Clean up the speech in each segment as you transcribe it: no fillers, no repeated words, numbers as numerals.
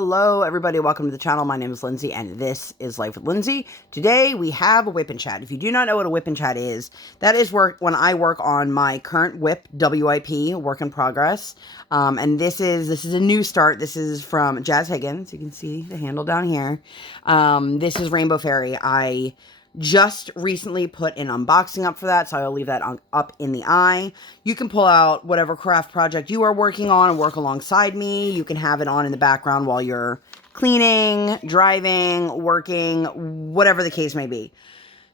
Hello everybody, welcome to the channel. My name is Lindsay and this is Life with Lindsay. Today we have a WIP Chat. If you do not know what a WIP Chat is, that is when I work on my current WIP, WIP, work in progress. And this is a new start. This is from Jaz Higgins. You can see the handle down here. This is Rainbow Fairy. I just recently put an unboxing up for that, so I'll leave that up in the eye. You can pull out whatever craft project you are working on and work alongside me. You can have it on in the background while you're cleaning, driving, working, whatever the case may be.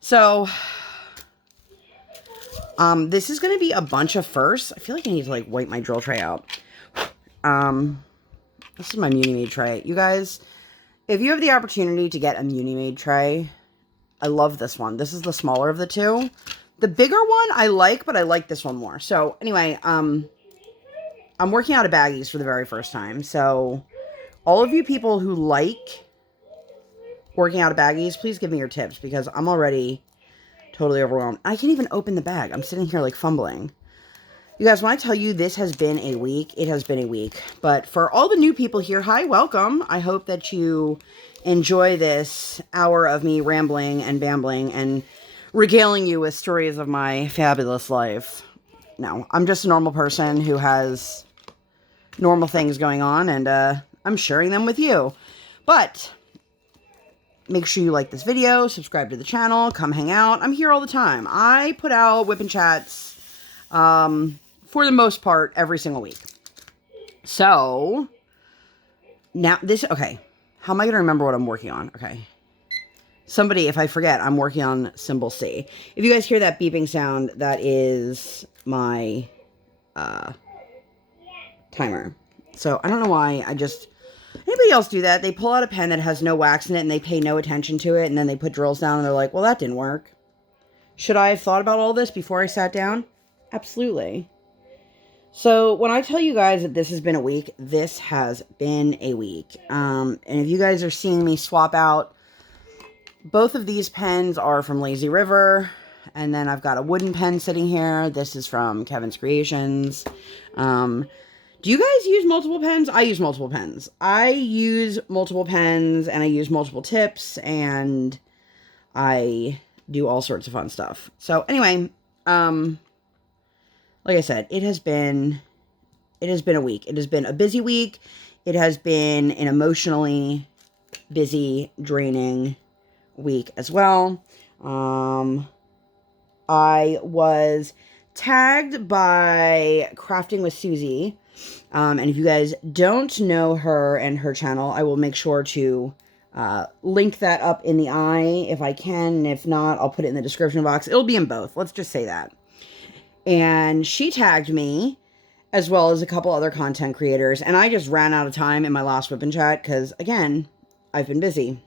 So, this is going to be a bunch of firsts. I feel like I need to, like, wipe my drill tray out. This is my Munimade tray. You guys, if you have the opportunity to get a Munimade tray, I love this one. This is the smaller of the two. The bigger one I like, but I like this one more. So anyway, I'm working out of baggies for the very first time. So all of you people who like working out of baggies, please give me your tips because I'm already totally overwhelmed. I can't even open the bag. I'm sitting here like fumbling. You guys, when I tell you this has been a week, it has been a week. But for all the new people here, hi, welcome. I hope that you enjoy this hour of me rambling and bambling and regaling you with stories of my fabulous life. No, I'm just a normal person who has normal things going on, and I'm sharing them with you. But make sure you like this video, subscribe to the channel, come hang out. I'm here all the time. I put out WIP Chats for the most part every single week. So now okay. How am I going to remember what I'm working on? Okay. Somebody, if I forget, I'm working on symbol C. If you guys hear that beeping sound, that is my timer. So I don't know why anybody else do that? They pull out a pen that has no wax in it and they pay no attention to it and then they put drills down and they're like, well, that didn't work. Should I have thought about all this before I sat down? Absolutely. So when I tell you guys that this has been a week, this has been a week. And if you guys are seeing me swap out, both of these pens are from Lazy River. And then I've got a wooden pen sitting here. This is from Kevin's Kreations. Do you guys use multiple pens? I use multiple pens. I use multiple pens and I use multiple tips and I do all sorts of fun stuff. So anyway, like I said, it has been a week. It has been a busy week. It has been an emotionally busy, draining week as well. I was tagged by Crafting with Susie. And if you guys don't know her and her channel, I will make sure to link that up in the eye if I can. And if not, I'll put it in the description box. It'll be in both. Let's just say that. And she tagged me, as well as a couple other content creators. And I just ran out of time in my last WIP Chat because, again, I've been busy.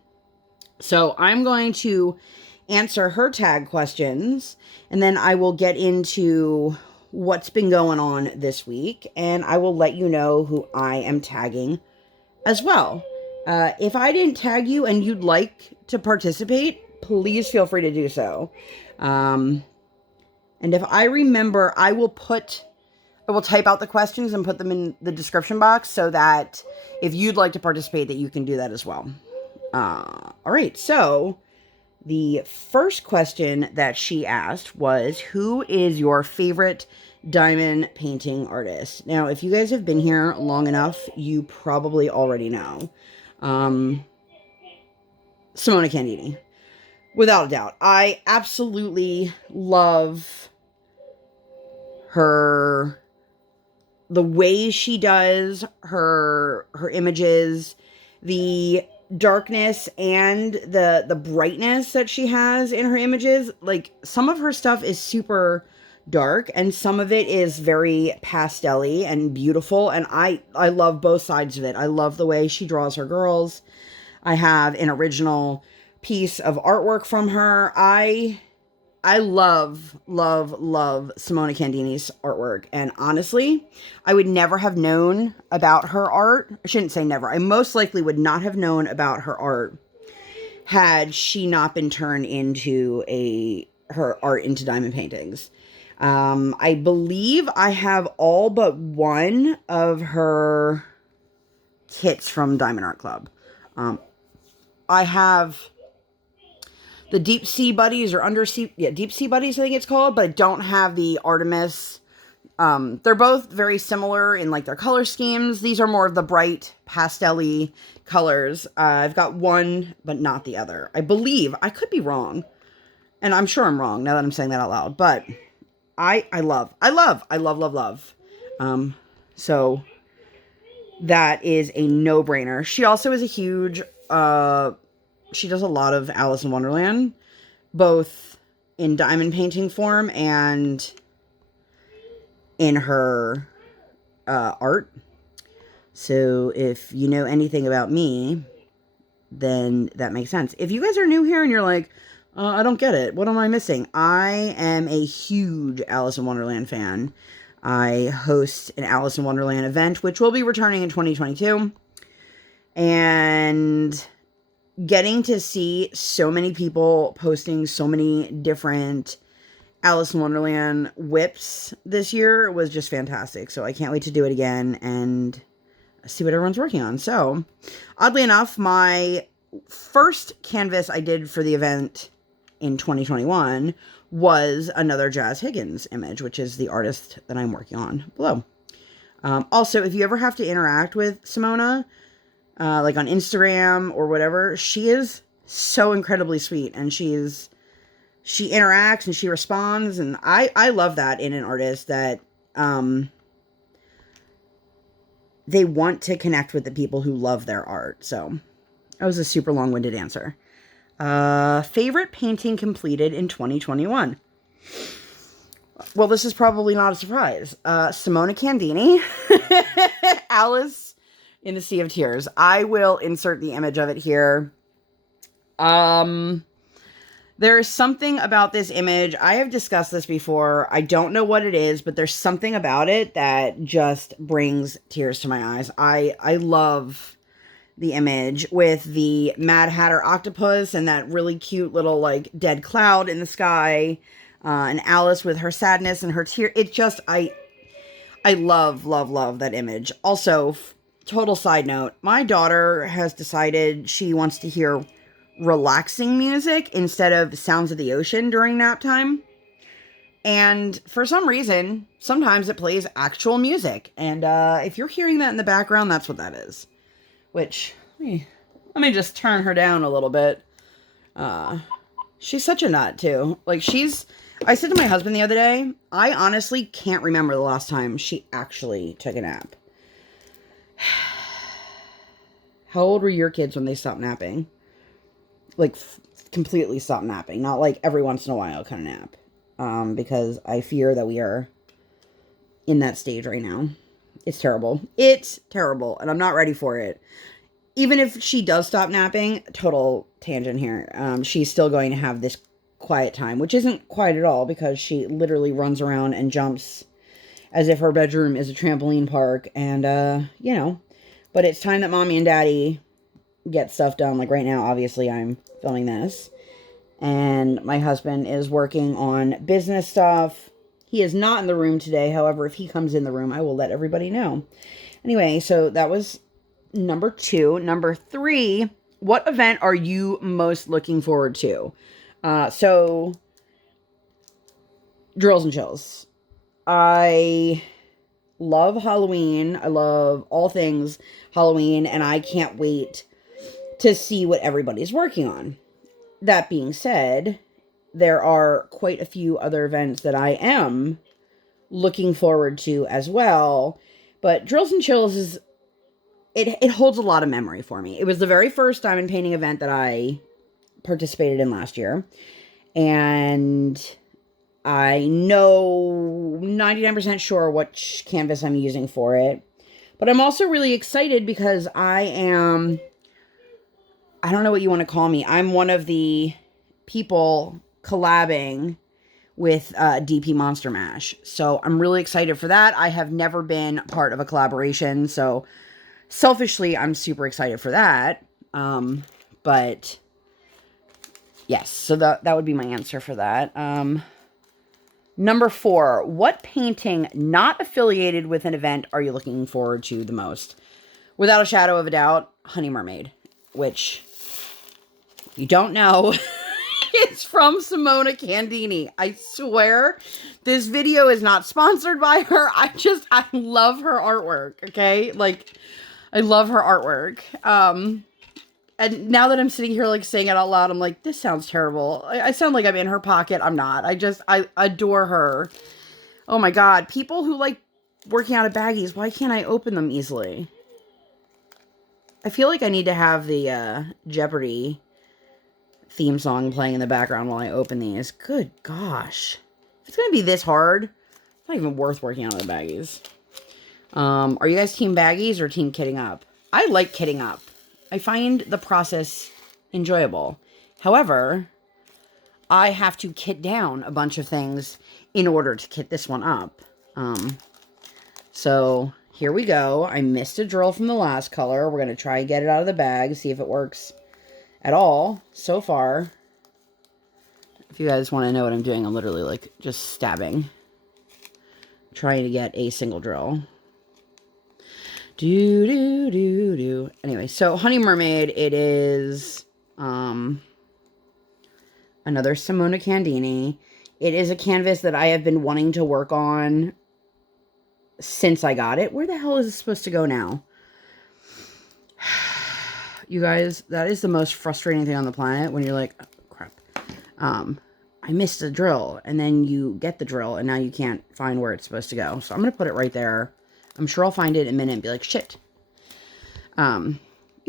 So I'm going to answer her tag questions. And then I will get into what's been going on this week. And I will let you know who I am tagging as well. If I didn't tag you and you'd like to participate, please feel free to do so. And if I remember, I will type out the questions and put them in the description box so that if you'd like to participate, that you can do that as well. All right. So the first question that she asked was, who is your favorite diamond painting artist? Now, if you guys have been here long enough, you probably already know. Simona Candini. Without a doubt. I absolutely love the way she does her images, the darkness and the brightness that she has in her images. Like, some of her stuff is super dark and some of it is very pastel-y and beautiful, and I love both sides of it. I love the way she draws her girls. I have an original piece of artwork from her. I love, love, love Simona Candini's artwork. And honestly, I would never have known about her art. I shouldn't say never. I most likely would not have known about her art had she not been turned into her art into diamond paintings. I believe I have all but one of her kits from Diamond Art Club. I have the Deep Sea Buddies or Undersea, Deep Sea Buddies, I think it's called, but I don't have the Artemis. They're both very similar in like their color schemes. These are more of the bright pastel-y colors. I've got one, but not the other. I believe, I could be wrong, and I'm sure I'm wrong now that I'm saying that out loud, but I love. So that is a no-brainer. She also is a huge, she does a lot of Alice in Wonderland, both in diamond painting form and in her art. So if you know anything about me, then that makes sense. If you guys are new here and you're like, I don't get it, what am I missing? I am a huge Alice in Wonderland fan. I host an Alice in Wonderland event, which will be returning in 2022. And getting to see so many people posting so many different Alice in Wonderland WIPs this year was just fantastic. So I can't wait to do it again and see what everyone's working on. So, oddly enough, my first canvas I did for the event in 2021 was another Jaz Higgins image, which is the artist that I'm working on below. Also, if you ever have to interact with Simona, like on Instagram or whatever, she is so incredibly sweet, and she interacts and she responds, and I love that in an artist, that they want to connect with the people who love their art. So that was a super long-winded answer. Favorite painting completed in 2021. Well, this is probably not a surprise. Simona Candini, Alice in the Sea of Tears. I will insert the image of it here. There's something about this image. I have discussed this before. I don't know what it is, but there's something about it that just brings tears to my eyes. I love the image with the Mad Hatter octopus and that really cute little like dead cloud in the sky, and Alice with her sadness and her tear. It just, I love that image. Also, total side note, my daughter has decided she wants to hear relaxing music instead of sounds of the ocean during nap time. And for some reason, sometimes it plays actual music. And if you're hearing that in the background, that's what that is. Which, let me just turn her down a little bit. She's such a nut, too. Like, I said to my husband the other day, I honestly can't remember the last time she actually took a nap. How old were your kids when they stopped napping? Like, completely stopped napping. Not like every once in a while kind of nap. Because I fear that we are in that stage right now. It's terrible. It's terrible. And I'm not ready for it. Even if she does stop napping, total tangent here, she's still going to have this quiet time, which isn't quiet at all, because she literally runs around and jumps as if her bedroom is a trampoline park. And, you know, but it's time that mommy and daddy get stuff done. Like right now, obviously, I'm filming this, and my husband is working on business stuff. He is not in the room today. However, if he comes in the room, I will let everybody know. Anyway, so that was number 2. Number 3, what event are you most looking forward to? So, Drills and Chills. I love Halloween. I love all things Halloween, and I can't wait to see what everybody's working on. That being said, there are quite a few other events that I am looking forward to as well. But Drills and Chills is, it holds a lot of memory for me. It was the very first diamond painting event that I participated in last year. And I know 99% sure which canvas I'm using for it. But I'm also really excited because I don't know what you want to call me. I'm one of the people collabing with DP Monster Mash. So I'm really excited for that. I have never been part of a collaboration. So selfishly, I'm super excited for that. But yes, so that would be my answer for that. Number 4, what painting not affiliated with an event are you looking forward to the most? without a shadow of a doubt, Honey Mermaid, which you don't know. It's from Simona Candini. I swear this video is not sponsored by her. I love her artwork, okay? Like, I love her artwork. And now that I'm sitting here, like, saying it out loud, I'm like, this sounds terrible. I sound like I'm in her pocket. I'm not. I adore her. Oh my God. People who like working out of baggies, why can't I open them easily? I feel like I need to have the Jeopardy theme song playing in the background while I open these. Good gosh. If it's going to be this hard, it's not even worth working out of the baggies. Are you guys team baggies or team kitting up? I like kitting up. I find the process enjoyable. However, I have to kit down a bunch of things in order to kit this one up. So here we go. I missed a drill from the last color. We're going to try and get it out of the bag, see if it works at all so far. If you guys want to know what I'm doing, I'm literally like just stabbing, trying to get a single drill. Anyway, so Honey Mermaid, it is another Simona Candini. It is a canvas that I have been wanting to work on since I got it. Where the hell is it supposed to go now? You guys, that is the most frustrating thing on the planet when you're like, oh, crap. I missed a drill, and then you get the drill, and now you can't find where it's supposed to go. So I'm going to put it right there. I'm sure I'll find it in a minute and be like, shit. You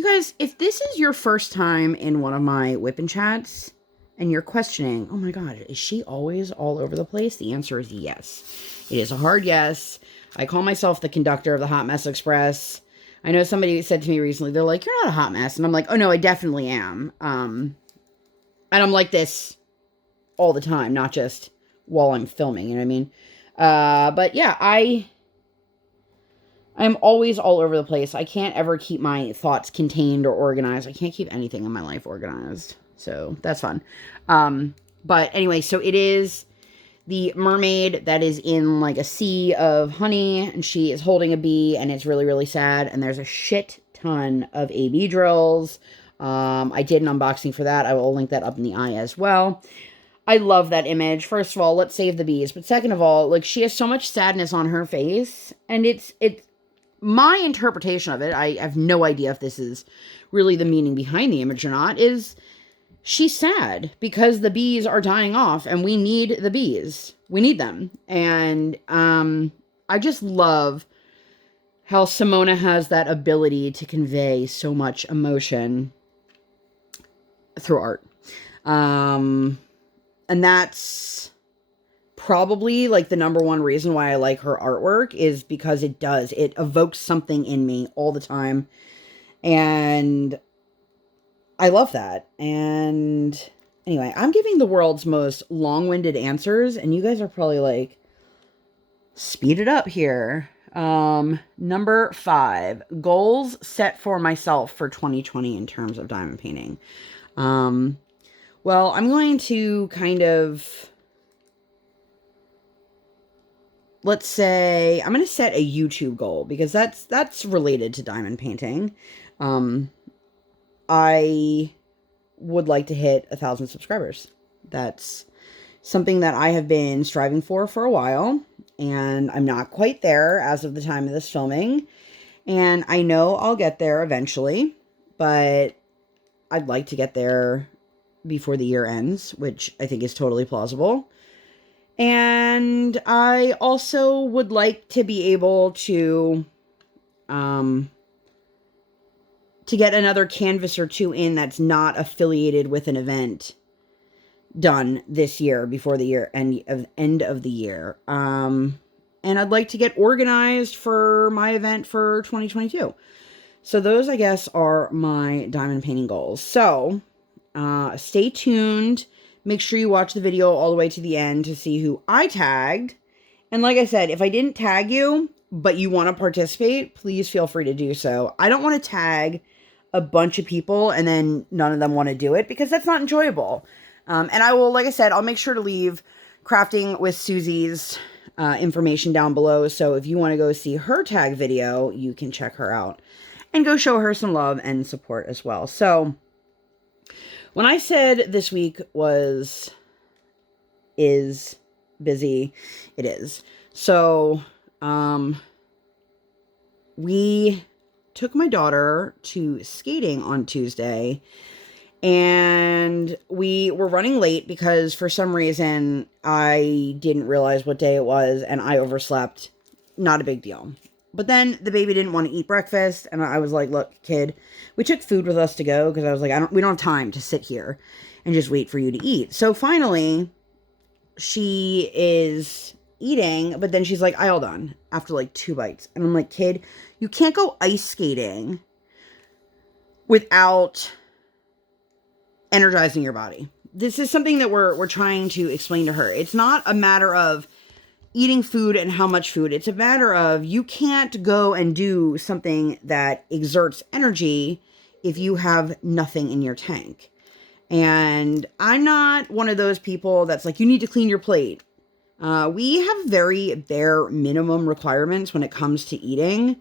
guys, if this is your first time in one of my WIP chats, and you're questioning, oh my God, is she always all over the place? The answer is yes. It is a hard yes. I call myself the conductor of the Hot Mess Express. I know somebody said to me recently, they're like, you're not a hot mess. And I'm like, oh no, I definitely am. And I'm like this all the time, not just while I'm filming, you know what I mean? But yeah, I'm always all over the place. I can't ever keep my thoughts contained or organized. I can't keep anything in my life organized. So that's fun. But anyway, so it is the mermaid that is in like a sea of honey, and she is holding a bee, and it's really, really sad. And there's a shit ton of AB drills. I did an unboxing for that. I will link that up in the eye as well. I love that image. First of all, let's save the bees. But second of all, like, she has so much sadness on her face, and it's my interpretation of it, I have no idea if this is really the meaning behind the image or not, is she's sad because the bees are dying off and we need the bees. We need them. And I just love how Simona has that ability to convey so much emotion through art. And that's probably like the number one reason why I like her artwork, is because it evokes something in me all the time. And I love that. And anyway, I'm giving the world's most long-winded answers, and you guys are probably like, speed it up here. Number 5, goals set for myself for 2020 in terms of diamond painting. Well, I'm going to kind of, let's say, I'm going to set a YouTube goal, because that's related to diamond painting. I would like to hit 1,000 subscribers. That's something that I have been striving for a while, and I'm not quite there as of the time of this filming. And I know I'll get there eventually, but I'd like to get there before the year ends, which I think is totally plausible. And I also would like to be able to get another canvas or two in that's not affiliated with an event done this year before the end of the year. And I'd like to get organized for my event for 2022. So those, I guess, are my diamond painting goals. So stay tuned. Make sure you watch the video all the way to the end to see who I tagged. And like I said, if I didn't tag you, but you want to participate, please feel free to do so. I don't want to tag a bunch of people and then none of them want to do it, because that's not enjoyable. And I will, like I said, I'll make sure to leave Crafting with Susie's information down below. So if you want to go see her tag video, you can check her out. and go show her some love and support as well. So when I said this week is busy, it is. So, we took my daughter to skating on Tuesday, and we were running late because for some reason I didn't realize what day it was and I overslept. Not a big deal. But then the baby didn't want to eat breakfast, and I was like, look, kid, we took food with us to go because I was like, we don't have time to sit here and just wait for you to eat. So finally, she is eating, but then she's like, I all done after like 2 bites. And I'm like, kid, you can't go ice skating without energizing your body. This is something that we're trying to explain to her. It's not a matter of eating food and how much food. It's a matter of you can't go and do something that exerts energy if you have nothing in your tank. And I'm not one of those people that's like, you need to clean your plate. We have very bare minimum requirements when it comes to eating.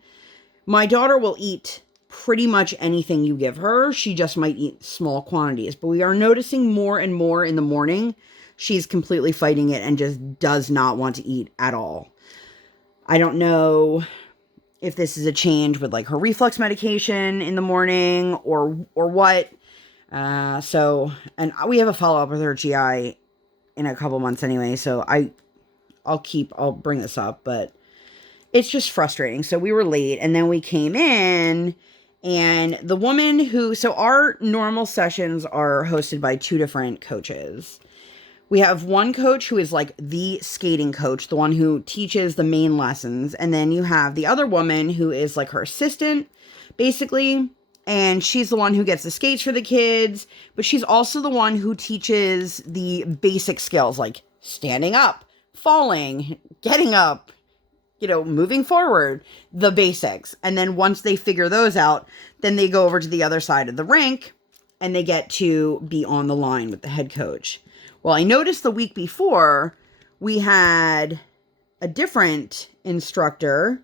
My daughter will eat pretty much anything you give her. She just might eat small quantities. But we are noticing more and more in the morning, she's completely fighting it and just does not want to eat at all. I don't know if this is a change with like her reflux medication in the morning or what. And we have a follow-up with her GI in a couple months anyway, so I'll bring this up, but it's just frustrating. So we were late, and then we came in, and the woman so our normal sessions are hosted by 2 different coaches. We have one coach who is like the skating coach, the one who teaches the main lessons. And then you have the other woman who is like her assistant, basically. And she's the one who gets the skates for the kids. But she's also the one who teaches the basic skills like standing up, falling, getting up, moving forward, the basics. And then once they figure those out, then they go over to the other side of the rink and they get to be on the line with the head coach. Well, I noticed the week before we had a different instructor,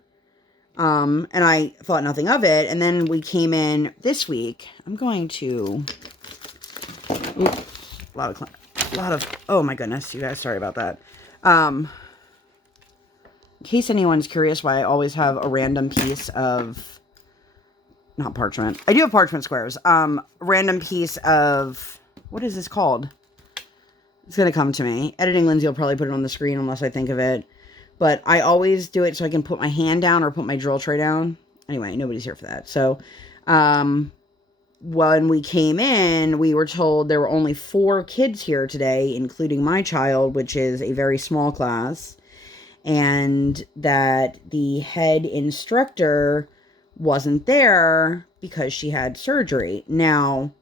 and I thought nothing of it. And then we came in this week. I'm going to, a lot of, oh my goodness, you guys, sorry about that. In case anyone's curious why I always have a random piece of, not parchment. I do have parchment squares. Random piece of, what is this called? It's going to come to me. Editing Lindsay will probably put it on the screen unless I think of it. But I always do it so I can put my hand down or put my drill tray down. Anyway, nobody's here for that. So, when we came in, we were told there were only 4 kids here today, including my child, which is a very small class. And that the head instructor wasn't there because she had surgery. Now,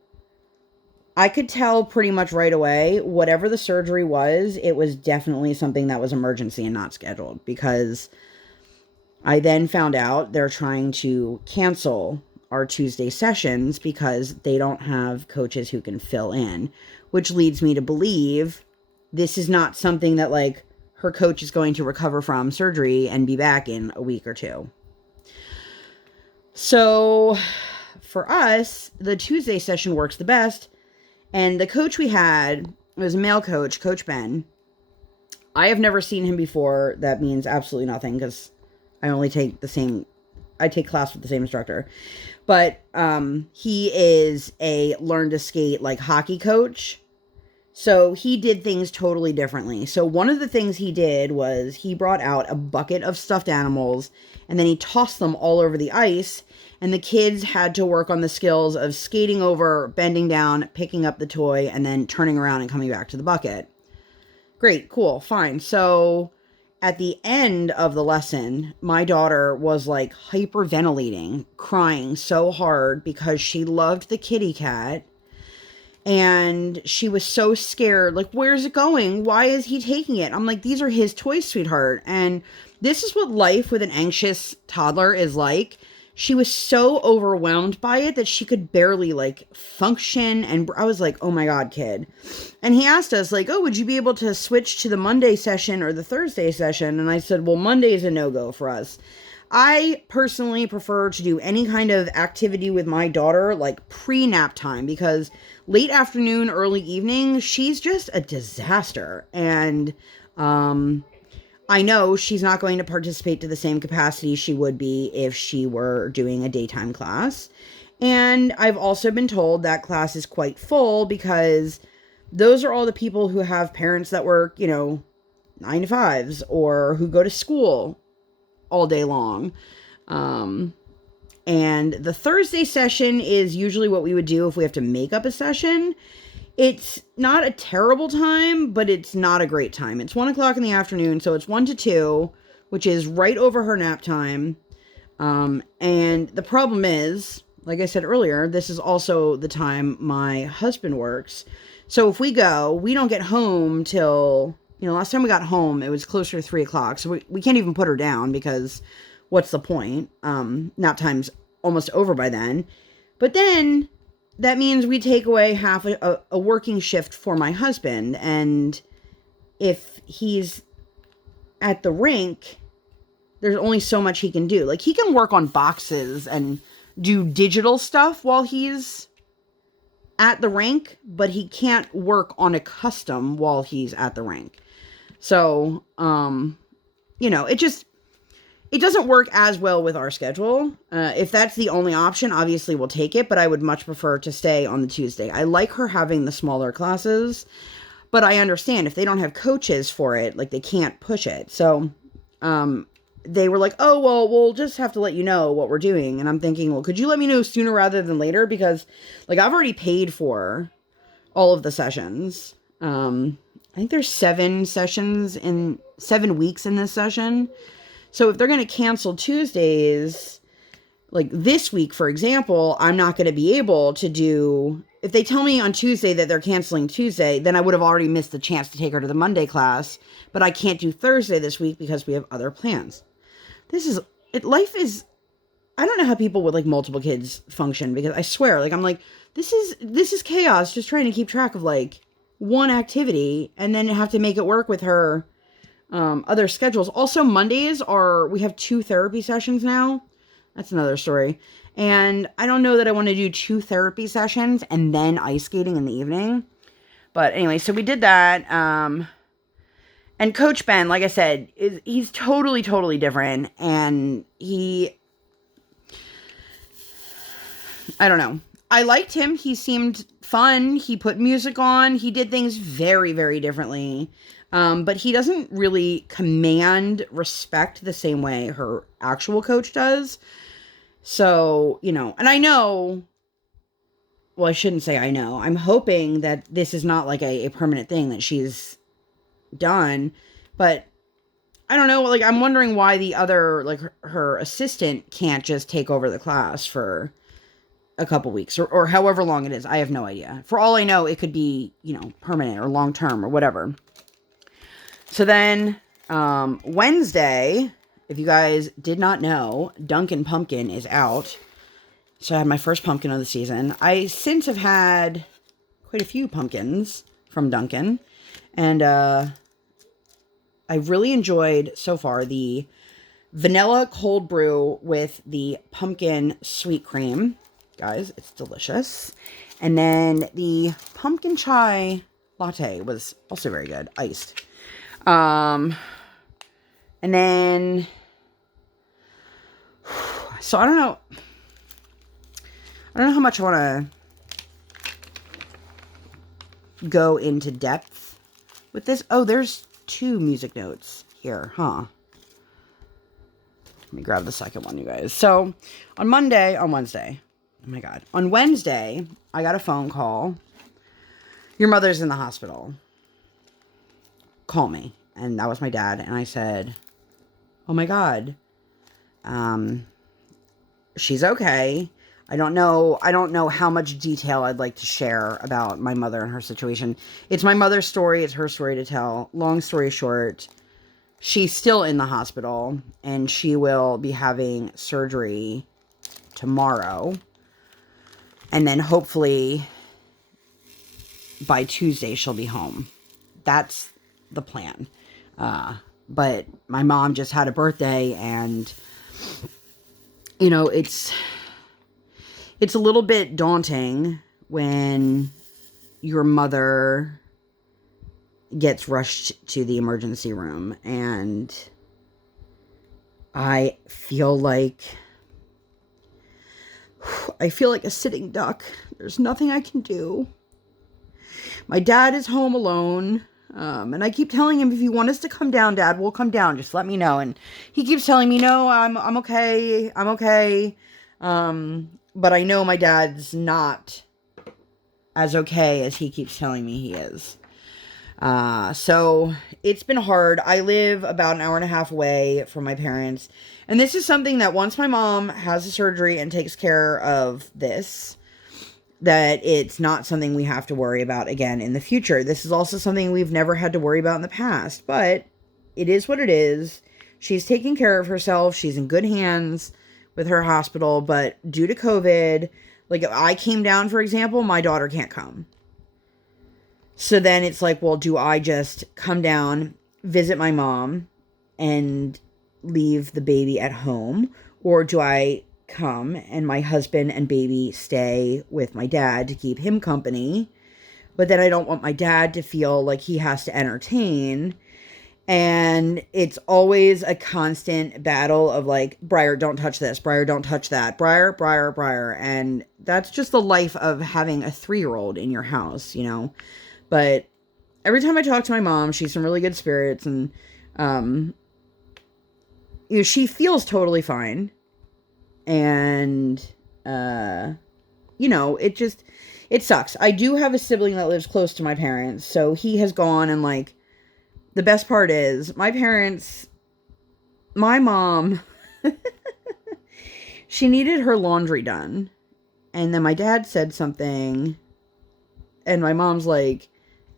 I could tell pretty much right away, whatever the surgery was, it was definitely something that was emergency and not scheduled, because I then found out they're trying to cancel our Tuesday sessions because they don't have coaches who can fill in, which leads me to believe this is not something that like her coach is going to recover from surgery and be back in a week or 2. So for us, the Tuesday session works the best. And the coach we had was a male coach, Coach Ben. I have never seen him before. That means absolutely nothing because I take class with the same instructor. But he is a learn to skate like hockey coach. So he did things totally differently. So one of the things he did was he brought out a bucket of stuffed animals and then he tossed them all over the ice. And the kids had to work on the skills of skating over, bending down, picking up the toy, and then turning around and coming back to the bucket. Great, cool, fine. So at the end of the lesson, my daughter was like hyperventilating, crying so hard because she loved the kitty cat. And she was so scared, like, where's it going? Why is he taking it? I'm like, these are his toys, sweetheart. And this is what life with an anxious toddler is like. She was so overwhelmed by it that she could barely like function. And I was like, oh my God, kid. And he asked us like, oh, would you be able to switch to the Monday session or the Thursday session? And I said, well, Monday is a no-go for us. I personally prefer to do any kind of activity with my daughter, like pre-nap time, because late afternoon, early evening, she's just a disaster. And I know she's not going to participate to the same capacity she would be if she were doing a daytime class. And I've also been told that class is quite full because those are all the people who have parents that work, 9 to 5s or who go to school all day long. And the Thursday session is usually what we would do if we have to make up a session. It's not a terrible time, but it's not a great time. It's 1 o'clock in the afternoon, so it's 1 to 2, which is right over her nap time. And the problem is, like I said earlier, this is also the time my husband works. So if we go, we don't get home till, last time we got home, it was closer to 3 o'clock. So we can't even put her down because what's the point? Nap time's almost over by then. But then that means we take away half a working shift for my husband. And if he's at the rink, there's only so much he can do. Like, he can work on boxes and do digital stuff while he's at the rink, but he can't work on a custom while he's at the rink. So, it doesn't work as well with our schedule. If that's the only option, obviously we'll take it, but I would much prefer to stay on the Tuesday. I like her having the smaller classes, but I understand if they don't have coaches for it, like, they can't push it. So, they were like, oh, well, we'll just have to let you know what we're doing. And I'm thinking, well, could you let me know sooner rather than later? Because, like, I've already paid for all of the sessions. I think there's 7 weeks in this session. So if they're going to cancel Tuesdays, like this week, for example, I'm not going to be able to do, if they tell me on Tuesday that they're canceling Tuesday, then I would have already missed the chance to take her to the Monday class, but I can't do Thursday this week because we have other plans. Life is, I don't know how people with, like, multiple kids function, because I swear, like, I'm like, this is chaos, just trying to keep track of, like, one activity and then have to make it work with her other schedules. Also, Mondays we have 2 therapy sessions now. That's another story. And I don't know that I want to do 2 therapy sessions and then ice skating in the evening. But anyway, so we did that. And Coach Ben, like I said, he's totally, totally different. And I don't know. I liked him. He seemed fun. He put music on. He did things very, very differently. But he doesn't really command respect the same way her actual coach does. So, and I know, well, I shouldn't say I know. I'm hoping that this is not like a permanent thing that she's done. But I don't know, like, I'm wondering why the other, like, her assistant can't just take over the class for a couple weeks or however long it is. I have no idea. For all I know, it could be, permanent or long term or whatever. So then, Wednesday, if you guys did not know, Dunkin' Pumpkin is out. So I had my first pumpkin of the season. I since have had quite a few pumpkins from Dunkin'. And, I've really enjoyed so far the vanilla cold brew with the pumpkin sweet cream. Guys, it's delicious. And then the pumpkin chai latte was also very good, iced. And then, so I don't know how much I want to go into depth with this. Oh, there's 2 music notes here, huh? Let me grab the second one, you guys. So, on Wednesday, oh my God. On Wednesday, I got a phone call. Your mother's in the hospital. Call me. And that was my dad. And I said, oh my God. She's okay. I don't know how much detail I'd like to share about my mother and her situation. It's my mother's story. It's her story to tell. Long story short, she's still in the hospital and she will be having surgery tomorrow. And then hopefully by Tuesday she'll be home. That's the plan. But my mom just had a birthday and you know, it's a little bit daunting when your mother gets rushed to the emergency room, and I feel like a sitting duck. There's nothing I can do. My dad is home alone. And I keep telling him, if you want us to come down, Dad, we'll come down. Just let me know. And he keeps telling me, no, I'm okay. I'm okay. But I know my dad's not as okay as he keeps telling me he is. So it's been hard. I live about an hour and a half away from my parents. And this is something that once my mom has a surgery and takes care of this, that it's not something we have to worry about again in the future. This is also something we've never had to worry about in the past, but it is what it is. She's taking care of herself. She's in good hands with her hospital, but due to COVID, like if I came down, for example, my daughter can't come. So then it's like, well, do I just come down, visit my mom, and leave the baby at home? Or do I come and my husband and baby stay with my dad to keep him company? But then I don't want my dad to feel like he has to entertain. And it's always a constant battle of like, Briar, don't touch this. Briar, don't touch that. Briar, Briar, Briar. And that's just the life of having a 3-year-old in your house, you know. But every time I talk to my mom, she's in really good spirits, and you know, she feels totally fine. And you know, it sucks. I do have a sibling that lives close to my parents, so he has gone, and like the best part is my mom she needed her laundry done, and then my dad said something, and my mom's like,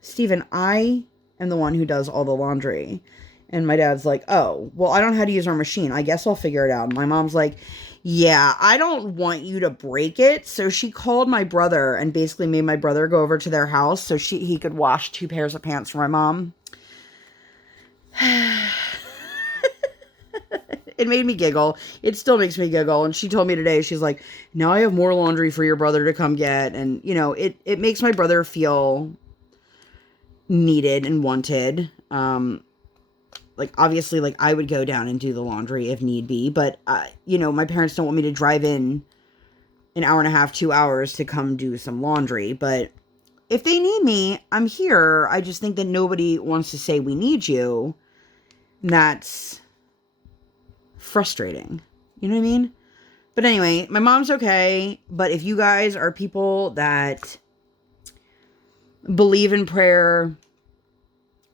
Steven, I am the one who does all the laundry. And my dad's like, oh, well, I don't know how to use our machine. I guess I'll figure it out. And my mom's like, yeah, I don't want you to break it. So she called my brother and basically made my brother go over to their house so he could wash 2 pairs of pants for my mom. It made me giggle. It still makes me giggle. And she told me today, she's like, now I have more laundry for your brother to come get. And, you know, it makes my brother feel needed and wanted. Like, obviously, like, I would go down and do the laundry if need be. But, you know, my parents don't want me to drive in an hour and a half, 2 hours to come do some laundry. But if they need me, I'm here. I just think that nobody wants to say we need you. And that's frustrating. You know what I mean? But anyway, my mom's okay. But if you guys are people that believe in prayer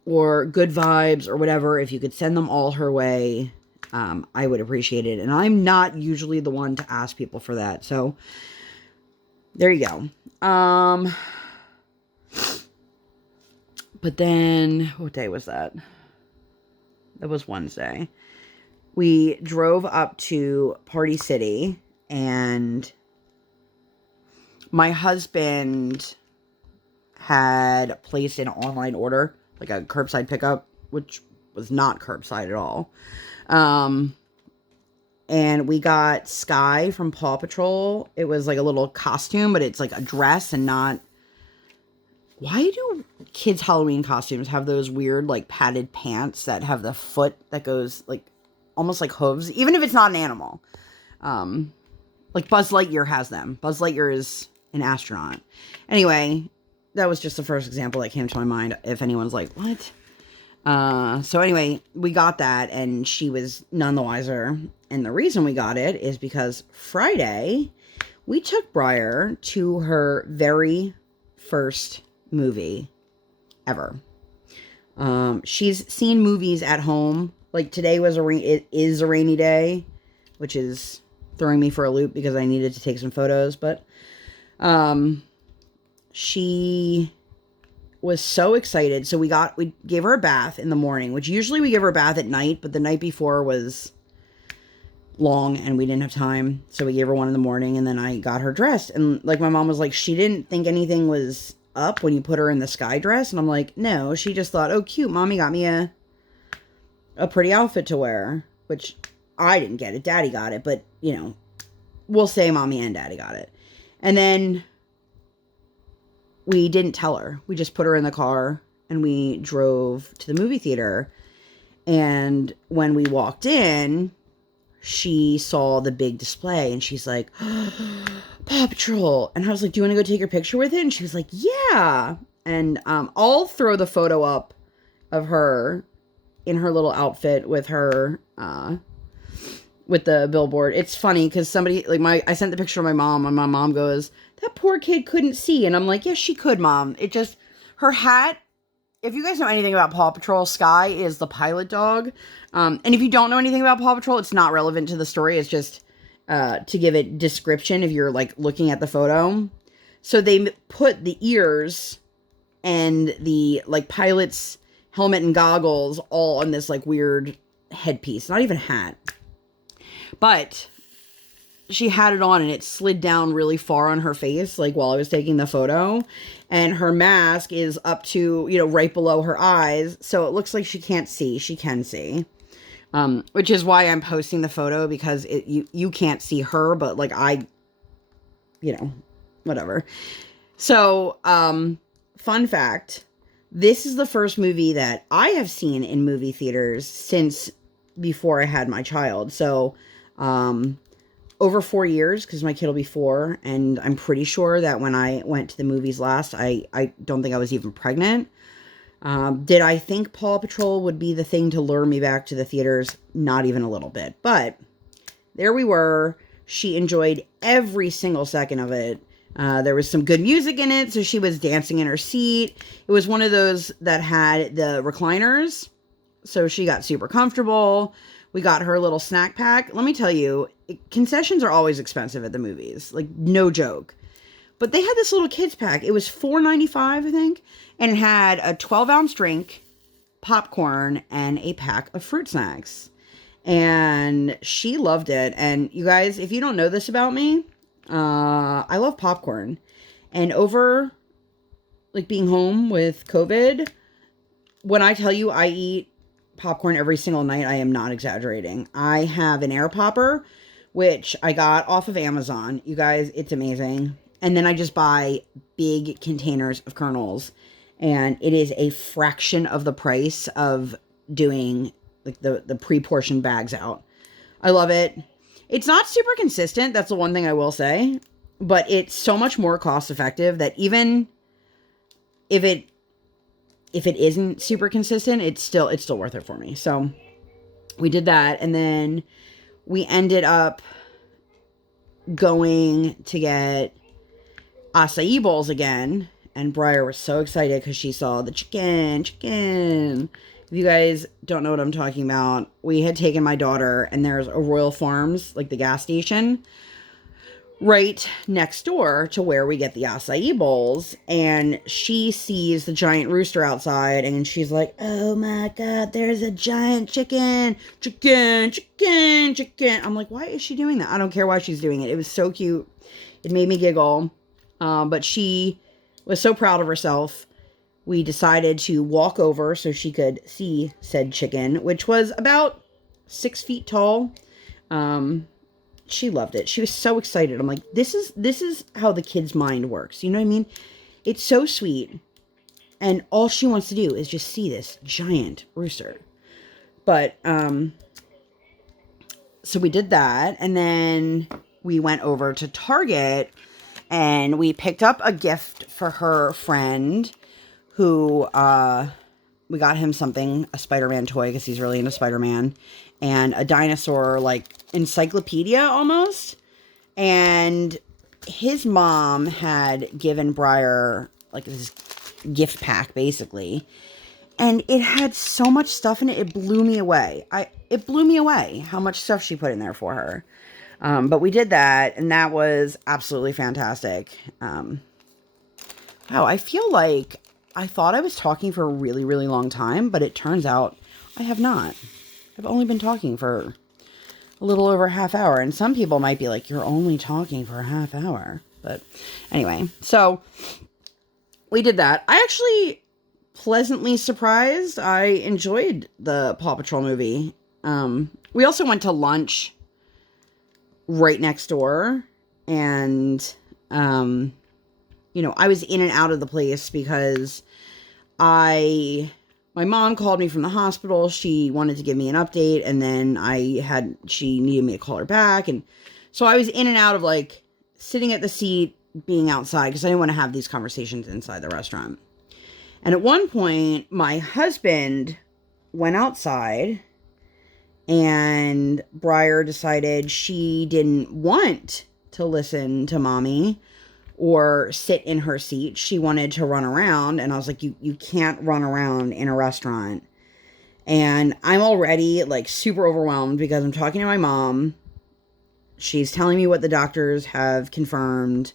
or good vibes or whatever, if you could send them all her way, I would appreciate it. And I'm not usually the one to ask people for that. So there you go. But then, what day was that? That was Wednesday. We drove up to Party City, and my husband had placed an online order, like a curbside pickup, which was not curbside at all. And we got Sky from Paw Patrol. It was like a little costume, but it's like a dress and not... Why do kids' Halloween costumes have those weird, like, padded pants that have the foot that goes, like, almost like hooves? Even if it's not an animal. Like, Buzz Lightyear has them. Buzz Lightyear is an astronaut. Anyway, that was just the first example that came to my mind, if anyone's like, what? So anyway, we got that, and she was none the wiser. And the reason we got it is because Friday, we took Briar to her very first movie ever. She's seen movies at home. Like, today was it is a rainy day, which is throwing me for a loop because I needed to take some photos, but she was so excited. So we gave her a bath in the morning, which usually we give her a bath at night, but the night before was long and we didn't have time. So we gave her one in the morning, and then I got her dressed. And like, my mom was like, she didn't think anything was up when you put her in the Sky dress. And I'm like, no, she just thought, oh, cute, mommy got me a pretty outfit to wear, which I didn't get it. Daddy got it. But, you know, we'll say mommy and daddy got it. And then we didn't tell her. We just put her in the car and we drove to the movie theater. And when we walked in, she saw the big display and she's like, Paw Patrol. And I was like, do you want to go take your picture with it? And she was like, yeah. And I'll throw the photo up of her in her little outfit with her, with the billboard. It's funny because somebody, like I sent the picture to my mom and my mom goes, that poor kid couldn't see. And I'm like, yes, she could, Mom. It just, her hat, if you guys know anything about Paw Patrol, Sky is the pilot dog. And if you don't know anything about Paw Patrol, it's not relevant to the story. It's just to give it description if you're like looking at the photo. So they put the ears and the like pilot's helmet and goggles all on this like weird headpiece. Not even hat. But she had it on and it slid down really far on her face, like while I was taking the photo. And her mask is up to, you know, right below her eyes. So it looks like she can't see. She can see. Which is why I'm posting the photo, because you can't see her, but like you know, whatever. So, fun fact, this is the first movie that I have seen in movie theaters since before I had my child. So, over 4 years, because my kid will be 4, and I'm pretty sure that when I went to the movies last, I don't think I was even pregnant. Did I think Paw Patrol would be the thing to lure me back to the theaters? Not even a little bit. But there we were. She enjoyed every single second of it. There was some good music in it, so she was dancing in her seat. It was one of those that had the recliners, so she got super comfortable. We got her little snack pack. Let me tell you, concessions are always expensive at the movies. Like, no joke. But they had this little kids pack. It was $4.95, I think. And it had a 12-ounce drink, popcorn, and a pack of fruit snacks. And she loved it. And you guys, if you don't know this about me, I love popcorn. And over, like, being home with COVID, when I tell you I eat popcorn every single night, I am not exaggerating. I have an air popper, which I got off of Amazon. You guys, it's amazing. And then I just buy big containers of kernels, and it is a fraction of the price of doing like the pre-portioned bags out. I love it. It's not super consistent. That's the one thing I will say, but it's so much more cost effective that even if it isn't super consistent, it's still worth it for me. So we did that. And then we ended up going to get acai bowls again. And Briar was so excited because she saw the chicken. If you guys don't know what I'm talking about, we had taken my daughter, and there's a Royal Farms, like the gas station, right next door to where we get the acai bowls. And she sees the giant rooster outside, and she's like, oh my God, there's a giant chicken. I'm like, why is she doing that? I don't care why she's doing it. It was so cute. It made me giggle. But she was so proud of herself. We decided to walk over so she could see said chicken, which was about 6 feet tall. She loved it. She was so excited. I'm like, this is how the kid's mind works. You know what I mean? It's so sweet. And all she wants to do is just see this giant rooster. But, so we did that. And then we went over to Target and we picked up a gift for her friend who, we got him something, a Spider-Man toy, because he's really into Spider-Man, and a dinosaur, like, encyclopedia almost. And his mom had given Briar, like, this gift pack, basically. And it had so much stuff in it, it blew me away. It blew me away how much stuff she put in there for her. But we did that, and that was absolutely fantastic. Wow, I feel like I thought I was talking for a really, really long time, but it turns out I have not. I've only been talking for a little over a half hour, and some people might be like, you're only talking for a half hour. But anyway, so we did that. I actually pleasantly surprised. I enjoyed the Paw Patrol movie. We also went to lunch right next door, and, I was in and out of the place because my mom called me from the hospital. She wanted to give me an update, and then she needed me to call her back. And so I was in and out of like sitting at the seat, being outside, because I didn't want to have these conversations inside the restaurant. And at one point, my husband went outside, and Briar decided she didn't want to listen to mommy or sit in her seat. She wanted to run around, and I was like, you can't run around in a restaurant. And I'm already like super overwhelmed because I'm talking to my mom. She's telling me what the doctors have confirmed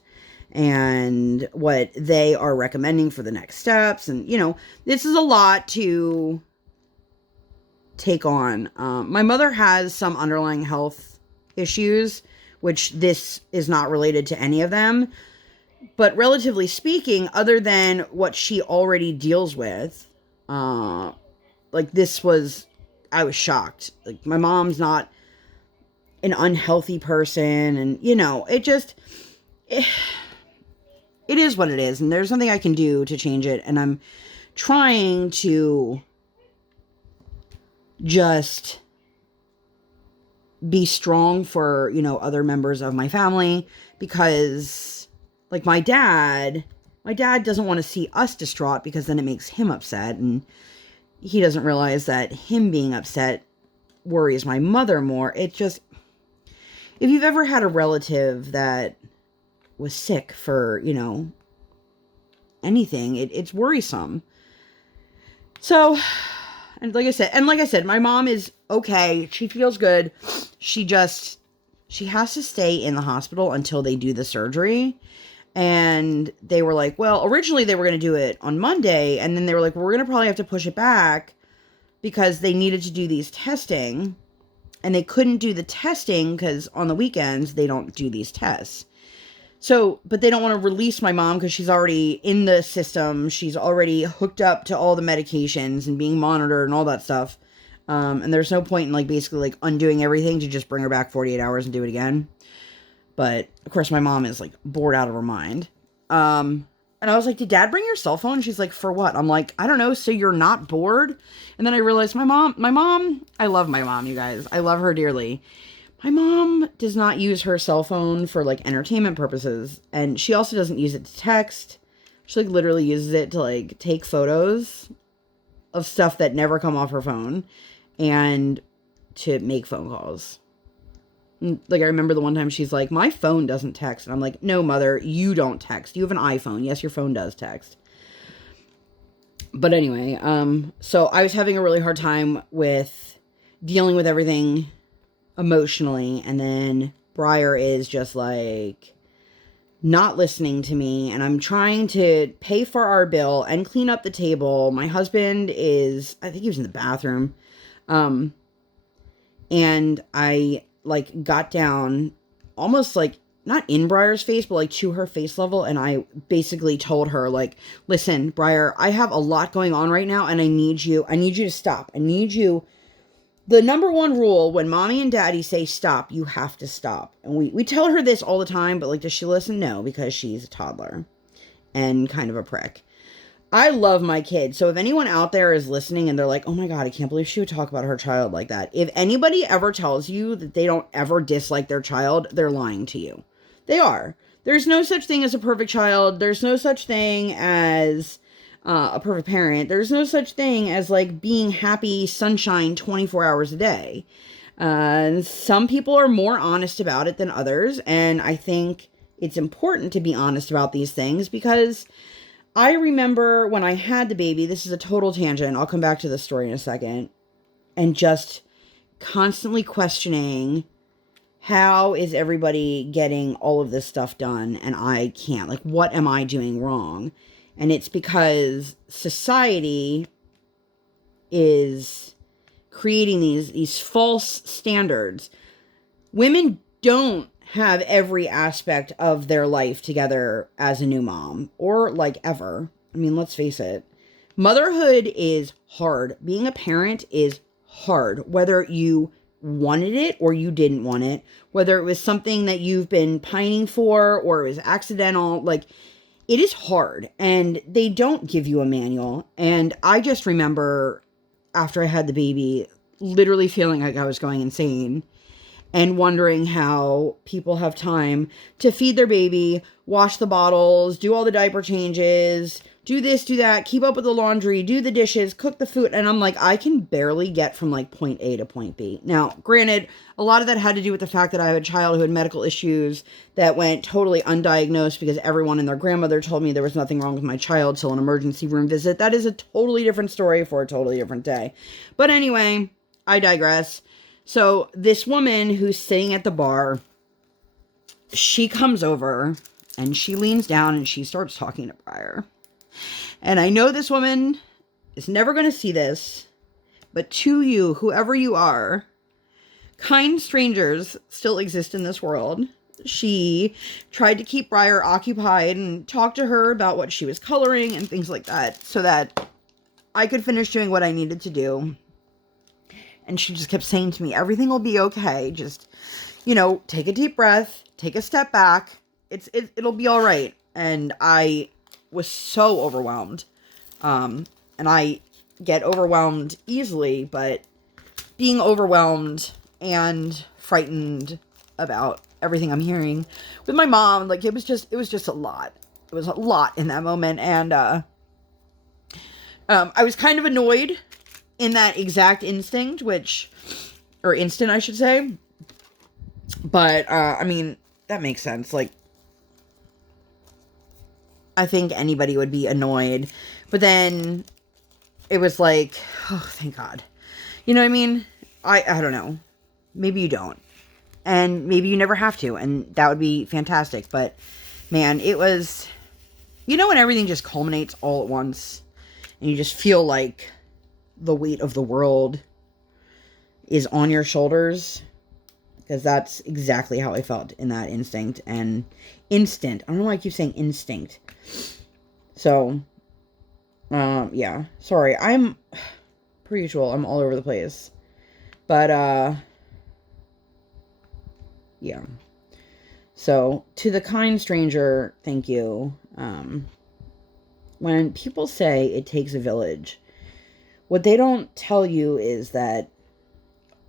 and what they are recommending for the next steps. And, this is a lot to take on. My mother has some underlying health issues, which this is not related to any of them. But relatively speaking, other than what she already deals with, I was shocked. Like, my mom's not an unhealthy person, and, it is what it is, and there's nothing I can do to change it, and I'm trying to just be strong for, other members of my family, because, like, my dad doesn't want to see us distraught because then it makes him upset, and he doesn't realize that him being upset worries my mother more. It just, if you've ever had a relative that was sick for, anything, it's worrisome. So, and like I said, my mom is okay. She feels good. She has to stay in the hospital until they do the surgery. And they were like, well, originally they were going to do it on Monday. And then they were like, well, we're going to probably have to push it back because they needed to do these testing. And they couldn't do the testing because on the weekends they don't do these tests. So, but they don't want to release my mom because she's already in the system. She's already hooked up to all the medications and being monitored and all that stuff. And there's no point in basically undoing everything to just bring her back 48 hours and do it again. But of course my mom is bored out of her mind. And I was like, did Dad bring your cell phone? She's like, for what? I'm like, I don't know. So you're not bored? And then I realized my mom, I love my mom, you guys. I love her dearly. My mom does not use her cell phone for entertainment purposes. And she also doesn't use it to text. She literally uses it to take photos of stuff that never come off her phone and to make phone calls. I remember the one time she's like, my phone doesn't text. And I'm like, no, mother, you don't text. You have an iPhone. Yes, your phone does text. But anyway, so I was having a really hard time with dealing with everything emotionally. And then Briar is just not listening to me. And I'm trying to pay for our bill and clean up the table. My husband I think he was in the bathroom. And I got down almost not in Briar's face, but to her face level. And I basically told her listen, Briar, I have a lot going on right now and I need you to stop. The number one rule when mommy and daddy say stop, you have to stop. And we tell her this all the time, but does she listen? No, because she's a toddler and kind of a prick. I love my kid. So if anyone out there is listening and they're like, oh my God, I can't believe she would talk about her child like that. If anybody ever tells you that they don't ever dislike their child, they're lying to you. They are. There's no such thing as a perfect child. There's no such thing as a perfect parent. There's no such thing as being happy sunshine 24 hours a day. Some people are more honest about it than others. And I think it's important to be honest about these things because I remember when I had the baby, this is a total tangent. I'll come back to this story in a second. And just constantly questioning, how is everybody getting all of this stuff done and I can't? What am I doing wrong? And it's because society is creating these false standards. Women don't have every aspect of their life together as a new mom or ever. I mean, let's face it. Motherhood is hard. Being a parent is hard, whether you wanted it or you didn't want it, whether it was something that you've been pining for or it was accidental. Like, it is hard, and they don't give you a manual. And I just remember after I had the baby, literally feeling like I was going insane and wondering how people have time to feed their baby, wash the bottles, do all the diaper changes, do this, do that, keep up with the laundry, do the dishes, cook the food. And I'm like, I can barely get from like point A to point B. Now, granted, a lot of that had to do with the fact that I have a child who had medical issues that went totally undiagnosed because everyone and their grandmother told me there was nothing wrong with my child till an emergency room visit. That is a totally different story for a totally different day. But anyway, I digress. So this woman who's sitting at the bar, she comes over and she leans down and she starts talking to Briar. And I know this woman is never going to see this, but to you, whoever you are, kind strangers still exist in this world. She tried to keep Briar occupied and talk to her about what she was coloring and things like that so that I could finish doing what I needed to do. And she just kept saying to me, everything will be okay. Just, take a deep breath, take a step back. It'll be all right. And I was so overwhelmed. And I get overwhelmed easily, but being overwhelmed and frightened about everything I'm hearing with my mom, like, it was just a lot. It was a lot in that moment. And, I was kind of annoyed in that exact instant, I should say. But, I mean, that makes sense. Like, I think anybody would be annoyed. But then it was like, oh, thank God. You know what I mean? I don't know. Maybe you don't. And maybe you never have to. And that would be fantastic. But, man, it was, when everything just culminates all at once. And you just feel like the weight of the world is on your shoulders, because that's exactly how I felt in that instinct. And instant, I don't know why I keep saying instinct. So, yeah, sorry, I'm, per usual, I'm all over the place, but, yeah, so, to the kind stranger, thank you. When people say it takes a village, what they don't tell you is that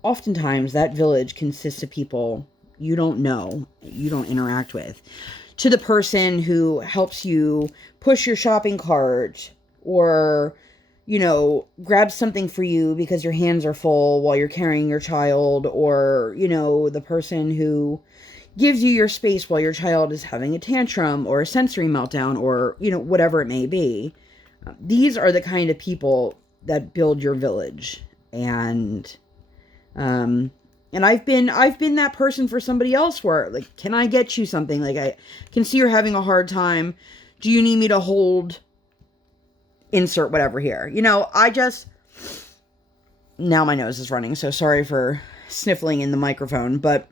oftentimes that village consists of people you don't know, you don't interact with. To the person who helps you push your shopping cart or, grab something for you because your hands are full while you're carrying your child, or, the person who gives you your space while your child is having a tantrum or a sensory meltdown or, whatever it may be. These are the kind of people that build your village. And I've been that person for somebody else where, like, can I get you something? Like, I can see you're having a hard time. Do you need me to hold insert whatever here? Now my nose is running, so sorry for sniffling in the microphone, but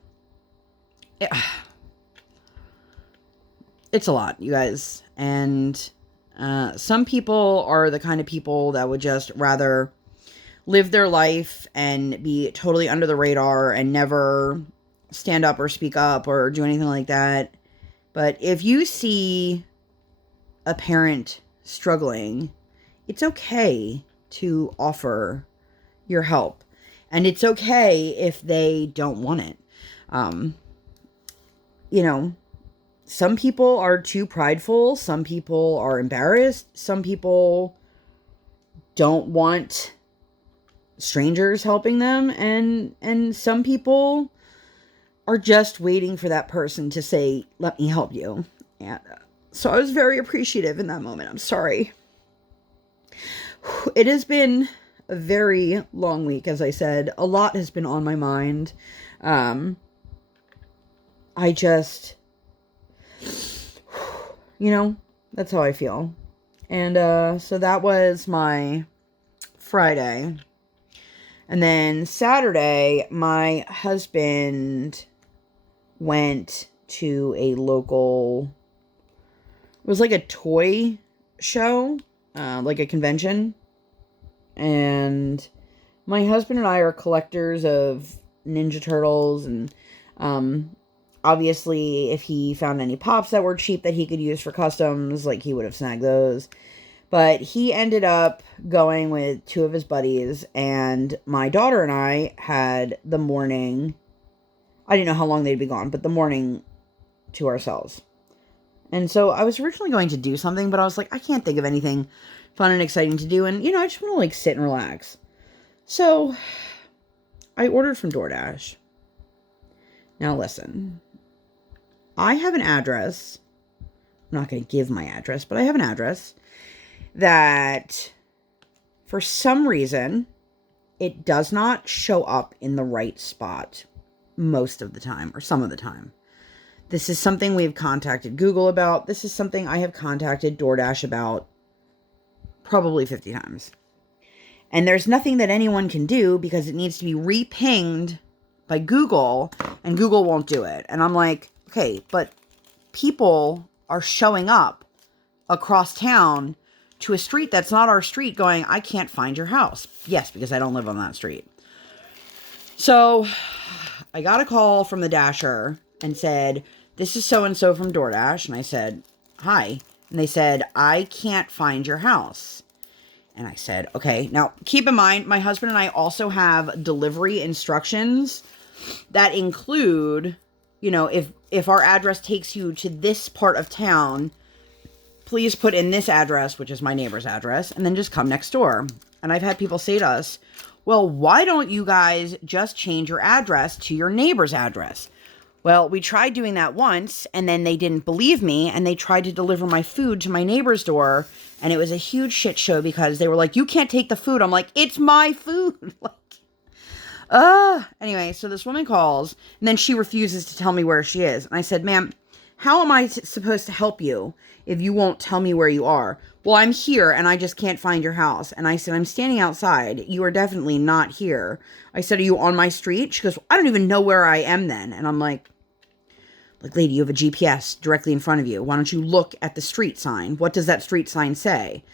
it's a lot, you guys. And some people are the kind of people that would just rather live their life and be totally under the radar and never stand up or speak up or do anything like that. But if you see a parent struggling, it's okay to offer your help. And it's okay if they don't want it. Some people are too prideful. Some people are embarrassed. Some people don't want strangers helping them. And some people are just waiting for that person to say, let me help you. And so I was very appreciative in that moment. I'm sorry. It has been a very long week, as I said. A lot has been on my mind. I just, that's how I feel. And so that was my Friday. And then Saturday, my husband went to a local, it was like a toy show, like a convention. And My husband and I are collectors of Ninja Turtles, and obviously if he found any pops that were cheap that he could use for customs, like, he would have snagged those. But he ended up going with 2 of his buddies, and my daughter and I had the morning. I didn't know how long they'd be gone, but the morning to ourselves. And so I was originally going to do something, but I was like, I can't think of anything fun and exciting to do. And, you know, I just want to, like, sit and relax. So I ordered from DoorDash. Now, listen. I have an address. I'm not going to give my address, but I have an address that, for some reason, it does not show up in the right spot most of the time, or some of the time. This is something we've contacted Google about. This is something I have contacted DoorDash about probably 50 times. And there's nothing that anyone can do because it needs to be re-pinged by Google, and Google won't do it. And I'm like, okay, but people are showing up across town to a street that's not our street going, I can't find your house. Yes, because I don't live on that street. So I got a call from the Dasher and said, this is so-and-so from DoorDash. And I said, hi. And they said, I can't find your house. And I said, okay. Now, keep in mind, my husband and I also have delivery instructions that include, you know, if our address takes you to this part of town, please put in this address, which is my neighbor's address, and then just come next door. And I've had people say to us, well, why don't you guys just change your address to your neighbor's address? Well, we tried doing that once, and then they didn't believe me, and they tried to deliver my food to my neighbor's door, and it was a huge shit show because they were like, you can't take the food. I'm like, it's my food. Anyway, so this woman calls, and then she refuses to tell me where she is. And I said, ma'am, how am I supposed to help you if you won't tell me where you are? Well, I'm here, and I just can't find your house. And I said, I'm standing outside. You are definitely not here. I said, are you on my street? She goes, I don't even know where I am then. And I'm like, lady, you have a GPS directly in front of you. Why don't you look at the street sign? What does that street sign say?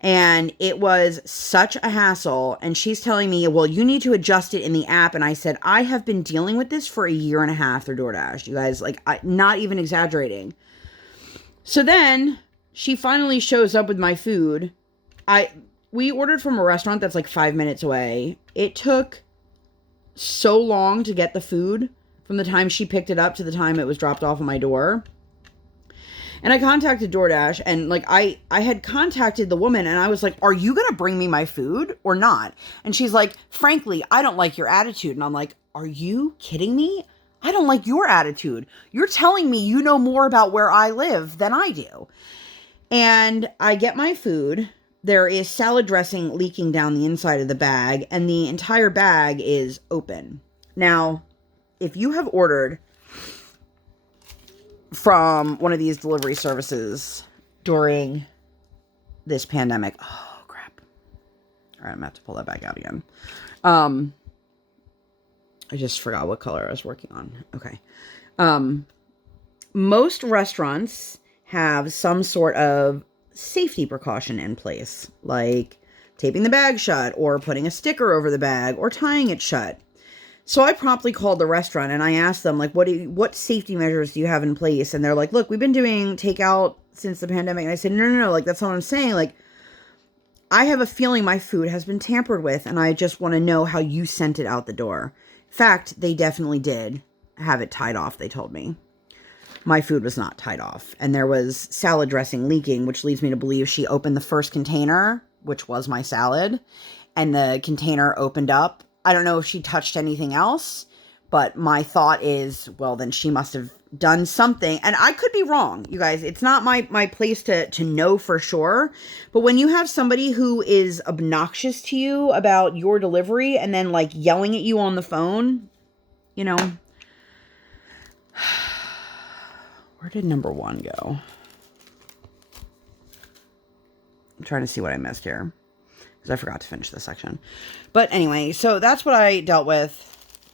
And it was such a hassle. And she's telling me, well, you need to adjust it in the app. And I said, I have been dealing with this for 1.5 years through DoorDash. You guys, like, not even exaggerating. So then she finally shows up with my food. We ordered from a restaurant that's like 5 minutes away. It took so long to get the food from the time she picked it up to the time it was dropped off at my door. And I contacted DoorDash, and like I had contacted the woman, and I was like, are you going to bring me my food or not? And she's like, frankly, I don't like your attitude. And I'm like, are you kidding me? I don't like your attitude. You're telling me you know more about where I live than I do. And I get my food. There is salad dressing leaking down the inside of the bag, and the entire bag is open. Now, if you have ordered from one of these delivery services during this pandemic, oh crap. All right, I'm gonna have to pull that back out again. I just forgot what color I was working on. Okay. Most restaurants have some sort of safety precaution in place, like taping the bag shut or putting a sticker over the bag or tying it shut. So I promptly called the restaurant and I asked them, like, what safety measures do you have in place? And they're like, look, we've been doing takeout since the pandemic. And I said, no, like, that's not what I'm saying. Like, I have a feeling my food has been tampered with, and I just want to know how you sent it out the door. In fact, they definitely did have it tied off, they told me. My food was not tied off, and there was salad dressing leaking, which leads me to believe she opened the first container, which was my salad, and the container opened up. I don't know if she touched anything else, but my thought is, well, then she must have done something. And I could be wrong, you guys. It's not my place to know for sure. But when you have somebody who is obnoxious to you about your delivery and then, like, yelling at you on the phone, you know. Where did number 1 go? I'm trying to see what I missed here, because I forgot to finish this section. But anyway, so that's what I dealt with.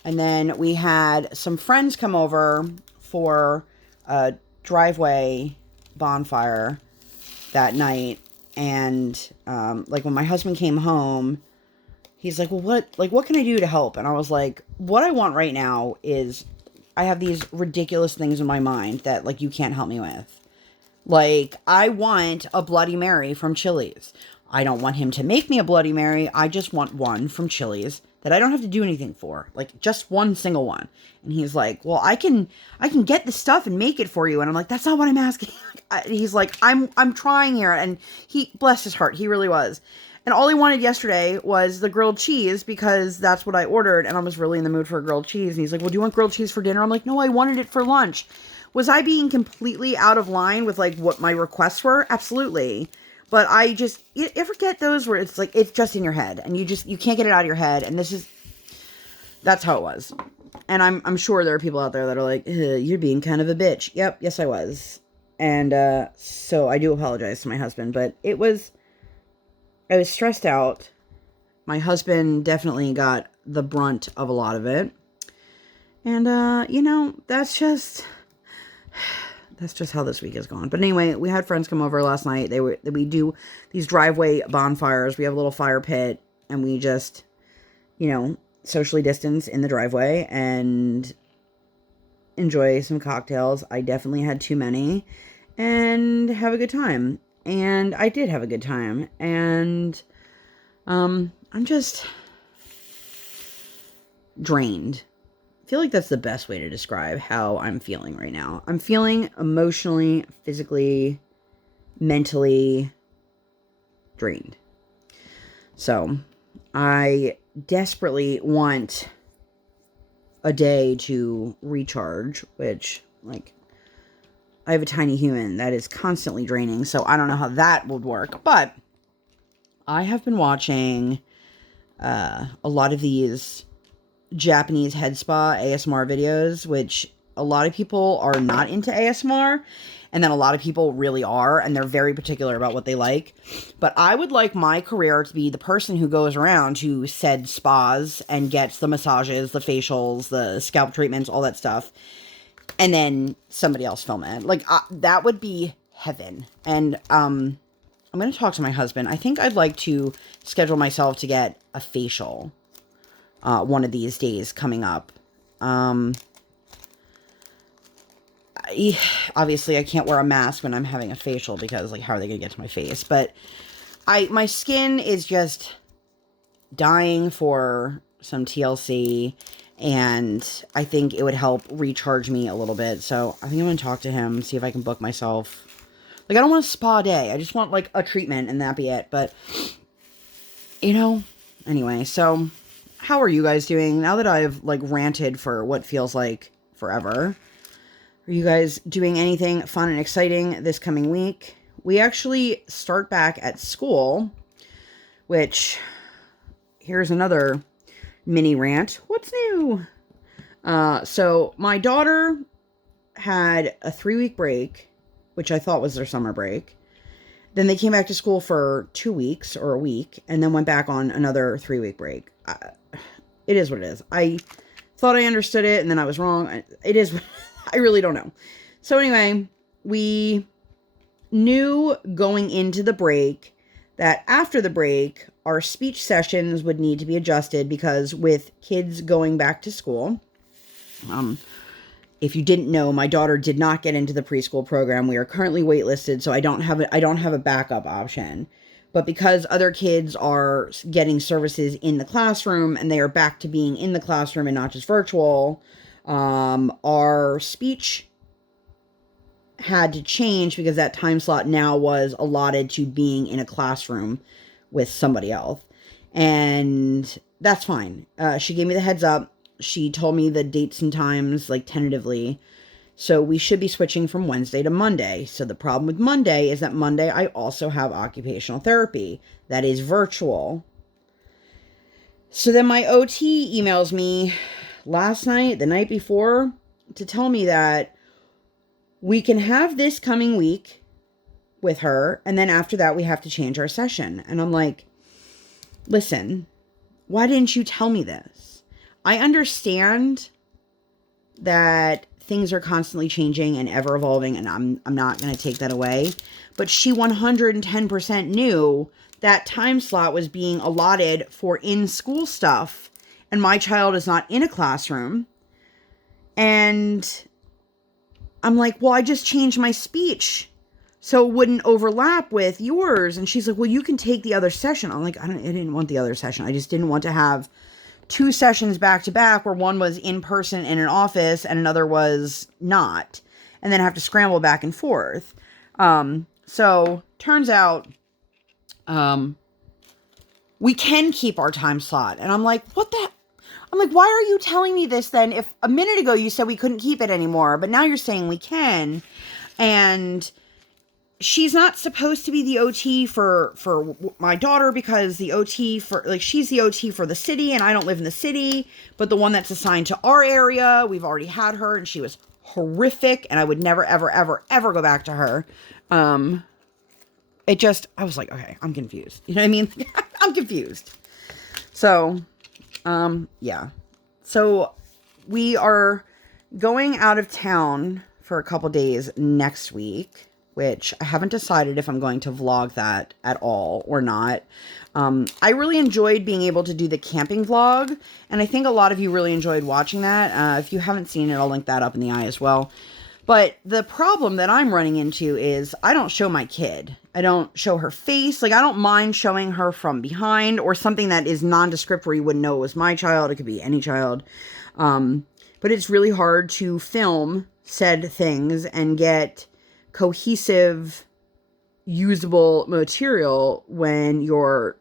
And then we had some friends come over for a driveway bonfire that night. And like when my husband came home, he's like, well, what can I do to help? And I was like, what I want right now is I have these ridiculous things in my mind that, like, you can't help me with. Like, I want a Bloody Mary from Chili's. I don't want him to make me a Bloody Mary. I just want one from Chili's that I don't have to do anything for. Like, just one single one. And he's like, well, I can get the stuff and make it for you. And I'm like, that's not what I'm asking. He's like, I'm trying here. And he, bless his heart, he really was. And all he wanted yesterday was the grilled cheese because that's what I ordered. And I was really in the mood for a grilled cheese. And he's like, well, do you want grilled cheese for dinner? I'm like, no, I wanted it for lunch. Was I being completely out of line with, like, what my requests were? Absolutely. But I just, you ever get those where it's like, it's just in your head and you can't get it out of your head. And that's how it was. And I'm sure there are people out there that are like, you're being kind of a bitch. Yep. Yes, I was. And, so I do apologize to my husband, but I was stressed out. My husband definitely got the brunt of a lot of it. And, that's just how this week has gone. But anyway, we had friends come over last night. We do these driveway bonfires. We have a little fire pit and we just, socially distance in the driveway and enjoy some cocktails. I definitely had too many and have a good time. And I did have a good time. And, I'm just drained. I feel like that's the best way to describe how I'm feeling right now. I'm feeling emotionally, physically, mentally drained. So I desperately want a day to recharge, which, like, I have a tiny human that is constantly draining, so I don't know how that would work. But I have been watching a lot of these Japanese head spa ASMR videos, which a lot of people are not into ASMR, and then a lot of people really are, and they're very particular about what they like. But I would like my career to be the person who goes around to said spas and gets the massages, the facials, the scalp treatments, all that stuff, and then somebody else film it. Like, that would be heaven. And I'm going to talk to my husband. I think I'd like to schedule myself to get a facial one of these days coming up. Obviously I can't wear a mask when I'm having a facial because, like, how are they going to get to my face? But my skin is just dying for some TLC, and I think it would help recharge me a little bit. So I think I'm going to talk to him, see if I can book myself. Like, I don't want a spa day. I just want, like, a treatment and that be it. But, anyway, so how are you guys doing now that I've, like, ranted for what feels like forever? Are you guys doing anything fun and exciting this coming week? We actually start back at school, which, here's another mini rant. What's new? So my daughter had a 3-week break, which I thought was their summer break. Then they came back to school for 2 weeks or a week, and then went back on another 3-week break. It is what it is. I thought I understood it, and then I was wrong. It is. I really don't know. So anyway, we knew going into the break that after the break, our speech sessions would need to be adjusted because with kids going back to school, if you didn't know, my daughter did not get into the preschool program. We are currently waitlisted, so I don't have a backup option. But because other kids are getting services in the classroom and they are back to being in the classroom and not just virtual, our speech had to change because that time slot now was allotted to being in a classroom with somebody else. And that's fine. She gave me the heads up. She told me the dates and times, like, tentatively. So we should be switching from Wednesday to Monday. So the problem with Monday is that Monday I also have occupational therapy. That is virtual. So then my OT emails me last night, the night before, to tell me that we can have this coming week with her, and then after that we have to change our session. And I'm like, listen, why didn't you tell me this? I understand that things are constantly changing and ever evolving, and I'm not going to take that away. But she 110% knew that time slot was being allotted for in-school stuff, and my child is not in a classroom. And I'm like, well, I just changed my speech so it wouldn't overlap with yours. And she's like, well, you can take the other session. I'm like, I didn't want the other session. I just didn't want to have 2 sessions back to back where one was in person in an office and another was not, and then have to scramble back and forth. So turns out, we can keep our time slot. And I'm like, what the? I'm like, why are you telling me this then? If a minute ago you said we couldn't keep it anymore, but now you're saying we can. And she's not supposed to be the OT for my daughter, because the OT for, like, she's the OT for the city and I don't live in the city, but the one that's assigned to our area, we've already had her and she was horrific and I would never, ever, ever, ever go back to her. I was like, okay, I'm confused. You know what I mean? I'm confused. So, yeah. So we are going out of town for a couple days next week, which I haven't decided if I'm going to vlog that at all or not. I really enjoyed being able to do the camping vlog, and I think a lot of you really enjoyed watching that. If you haven't seen it, I'll link that up in the eye as well. But the problem that I'm running into is I don't show my kid. I don't show her face. Like, I don't mind showing her from behind or something that is nondescript where you wouldn't know it was my child. It could be any child. But it's really hard to film said things and get cohesive, usable material when you're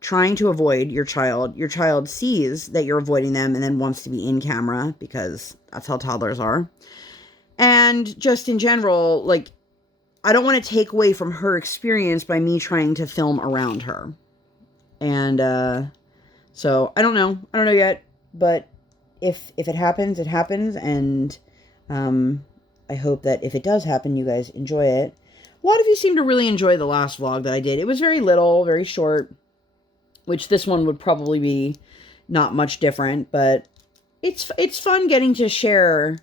trying to avoid your child. Your child sees that you're avoiding them and then wants to be in camera, because that's how toddlers are. And just in general, like, I don't want to take away from her experience by me trying to film around her. And, so I don't know. I don't know yet, but if it happens, it happens. And, I hope that if it does happen, you guys enjoy it. A lot of you seem to really enjoy the last vlog that I did. It was very little, very short, which this one would probably be not much different, but it's fun getting to share,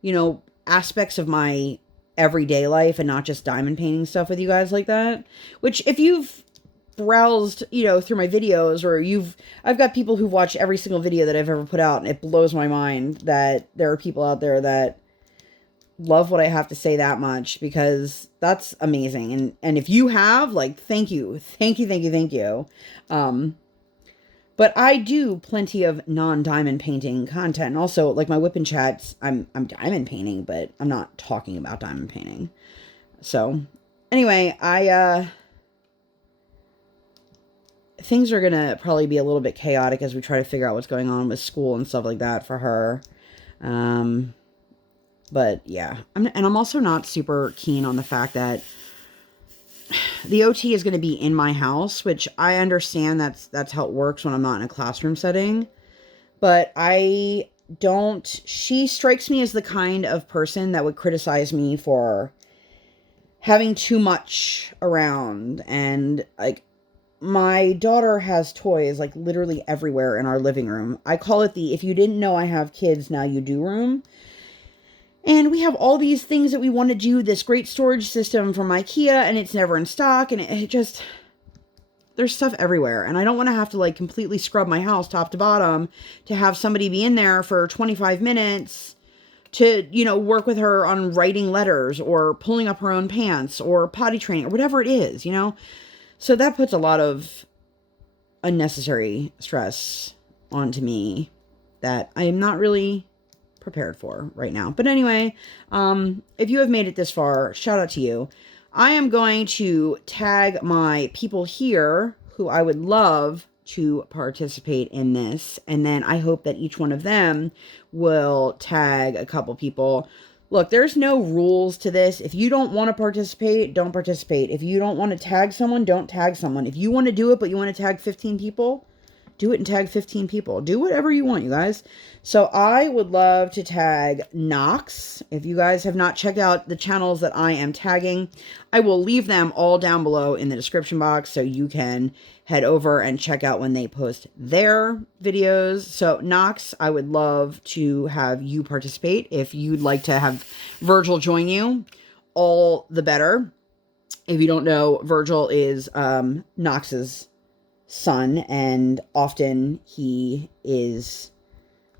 you know, aspects of my everyday life and not just diamond painting stuff with you guys like that. Which, if you've browsed, you know, through my videos, or I've got people who've watched every single video that I've ever put out, and it blows my mind that there are people out there that love what I have to say that much, because that's amazing. And if you have, like, thank you. But I do plenty of non-diamond painting content. And also, like, my WIP Chats, I'm diamond painting, but I'm not talking about diamond painting. So, anyway, things are going to probably be a little bit chaotic as we try to figure out what's going on with school and stuff like that for her. But, yeah. I'm also not super keen on the fact that the OT is going to be in my house, which I understand that's how it works when I'm not in a classroom setting. But she strikes me as the kind of person that would criticize me for having too much around. And, like, my daughter has toys, like, literally everywhere in our living room. I call it the "if you didn't know I have kids, now you do" room. And we have all these things that we want to do, this great storage system from IKEA, and it's never in stock, and it just, there's stuff everywhere. And I don't want to have to, like, completely scrub my house top to bottom to have somebody be in there for 25 minutes to, you know, work with her on writing letters or pulling up her own pants or potty training or whatever it is, you know? So that puts a lot of unnecessary stress onto me that I am not really prepared for right now. But anyway, if you have made it this far, shout out to you. I am going to tag my people here who I would love to participate in this, and then I hope that each one of them will tag a couple people. Look, there's no rules to this. If you don't want to participate, don't participate. If you don't want to tag someone, don't tag someone. If you want to do it but you want to tag 15 people, Do it and tag 15 people. Do whatever you want, you guys. So I would love to tag Knox. If you guys have not checked out the channels that I am tagging, I will leave them all down below in the description box so you can head over and check out when they post their videos. So Knox, I would love to have you participate. If you'd like to have Virgil join you, all the better. If you don't know, Virgil is Knox's son, and often he is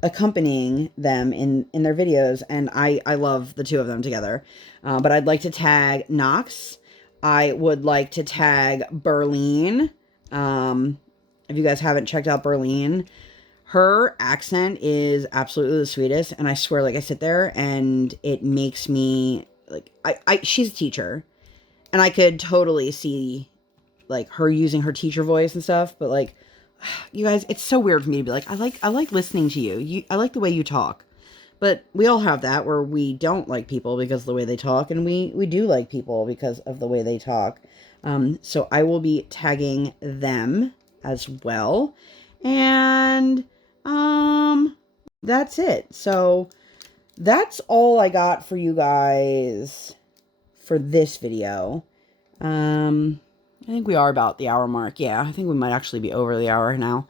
accompanying them in their videos, and I love the two of them together. But I'd like to tag Knox. I would like to tag Berlien. If you guys haven't checked out Berlien, her accent is absolutely the sweetest, and I swear, like, I sit there and it makes me like, she's a teacher, and I could totally see like her using her teacher voice and stuff, but like, you guys, it's so weird for me to be like, I like listening to you. I like the way you talk. But we all have that where we don't like people because of the way they talk, and we do like people because of the way they talk. So I will be tagging them as well. And that's it. So that's all I got for you guys for this video. I think we are about the hour mark. Yeah, I think we might actually be over the hour now.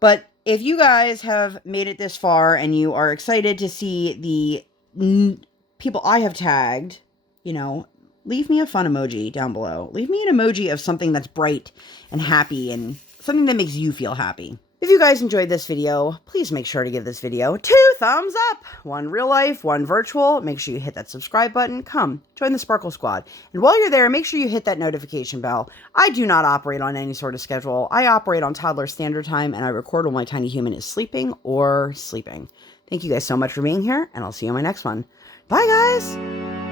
But if you guys have made it this far and you are excited to see the people I have tagged, you know, leave me a fun emoji down below. Leave me an emoji of something that's bright and happy and something that makes you feel happy. If you guys enjoyed this video, please make sure to give this video 2 thumbs up. 1 real life, 1 virtual. Make sure you hit that subscribe button. Come, join the Sparkle Squad. And while you're there, make sure you hit that notification bell. I do not operate on any sort of schedule. I operate on toddler standard time, and I record when my tiny human is sleeping or sleeping. Thank you guys so much for being here, and I'll see you on my next one. Bye, guys!